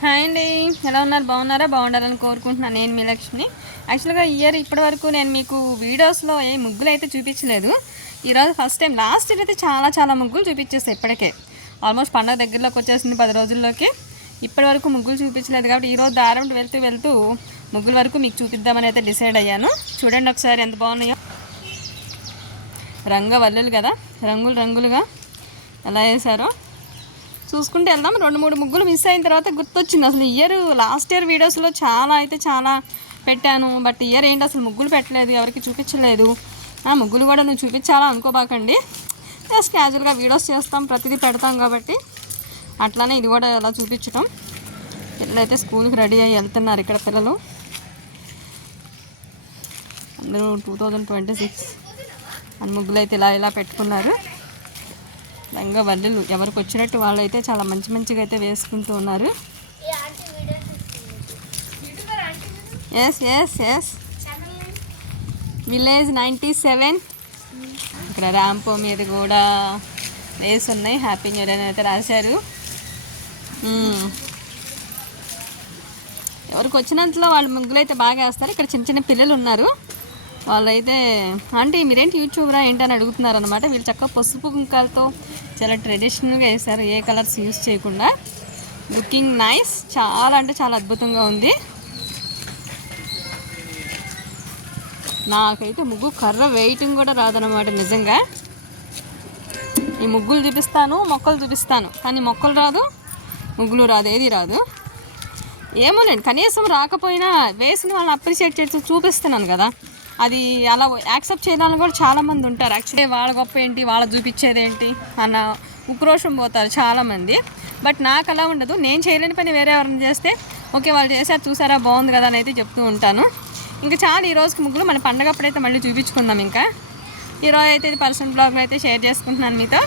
Hi అండి, ఎలా ఉన్నారు? బాగున్నారా? బాగుండాలని కోరుకుంటున్నాను. నేను మీ లక్ష్మిని. యాక్చువల్గా ఇప్పటి వరకు నేను మీకు వీడియోస్లో ఏ ముగ్గులు అయితే చూపించలేదు. ఈరోజు ఫస్ట్ టైం. లాస్ట్ ఇయర్ అయితే చాలా ముగ్గులు చూపించేస్తాయి. ఇప్పటికే ఆల్మోస్ట్ పండగ దగ్గరలోకి వచ్చేసింది, 10 రోజుల్లోకి. ఇప్పటి వరకు ముగ్గులు చూపించలేదు కాబట్టి ఈరోజు దారం వెళ్తూ ముగ్గుల వరకు మీకు చూపిద్దామని అయితే డిసైడ్ అయ్యాను. చూడండి ఒకసారి ఎంత బాగున్నాయో. రంగవల్లులు కదా, రంగులుగా ఎలా వేసారో చూసుకుంటూ వెళ్దాం. 2-3 ముగ్గులు మిస్ అయిన తర్వాత గుర్తొచ్చింది, అసలు లాస్ట్ ఇయర్ వీడియోస్లో చాలా పెట్టాను. బట్ ఏంటి అసలు ముగ్గులు పెట్టలేదు, ఎవరికి చూపించలేదు. ముగ్గులు కూడా నువ్వు చూపించాలా అనుకోబాకండి. జస్ట్ క్యాజువల్గా వీడియోస్ చేస్తాం, ప్రతిదీ పెడతాం కాబట్టి అట్లానే ఇది కూడా ఎలా చూపించటం. పిల్లలైతే స్కూల్కి రెడీ అయ్యి వెళ్తున్నారు. ఇక్కడ పిల్లలు అందరూ 2026 అని ముగ్గులు అయితే ఇలా పెట్టుకున్నారు. రంగవల్లులు ఎవరికి వచ్చినట్టు వాళ్ళు అయితే చాలా మంచిగా అయితే వేసుకుంటూ ఉన్నారు. ఎస్ విలేజ్ 97. ఇక్కడ ర్యాంపో మీద కూడా వేసి ఉన్నాయి. హ్యాపీ న్యూ ఇయర్ అని అయితే రాశారు. ఎవరికి వచ్చినంతలో వాళ్ళు ముగ్గులు అయితే బాగా వేస్తారు. ఇక్కడ చిన్న పిల్లలు ఉన్నారు. వాళ్ళైతే ఆంటీ మీరేంటి యూట్యూబరా ఏంటని అడుగుతున్నారు అనమాట. వీళ్ళు చక్కగా పసుపు కుంకాలతో చాలా ట్రెడిషనల్గా వేశారు, ఏ కలర్స్ యూజ్ చేయకుండా. లుకింగ్ నైస్, చాలా అద్భుతంగా ఉంది. నాకైతే ముగ్గు కర్ర వెయిటింగ్ కూడా రాదనమాట. నిజంగా ఈ ముగ్గులు చూపిస్తాను, మొక్కలు చూపిస్తాను, కానీ మొక్కలు రాదు, ముగ్గులు రాదు, ఏది రాదు. ఏమోనండి, కనీసం రాకపోయినా వేసిన వాళ్ళని అప్రిషియేట్ చేసి చూపిస్తున్నాను కదా, అది అలా యాక్సెప్ట్ చేయాలని కూడా చాలామంది ఉంటారు. యాక్చువల్లీ వాళ్ళ గొప్ప ఏంటి, వాళ్ళ చూపించేది ఏంటి అన్న ఉక్రోషం పోతారు చాలామంది. బట్ నాకు అలా ఉండదు. నేను చేయలేని పని వేరే ఎవరైనా చేస్తే ఓకే వాళ్ళు చేశారు చూసారా బాగుంది కదా అని అయితే చెప్తూ ఉంటాను. ఇంకా చాలా ఈ రోజుకి ముగ్గులు మన పండగ అప్పుడైతే మళ్ళీ చూపించుకుందాం. ఇంకా ఈరోజు అయితే ఇది పర్సనల్ బ్లాగ్లో అయితే షేర్ చేసుకుంటున్నాను మీతో.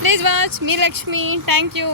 Please watch me Lakshmi. Thank you.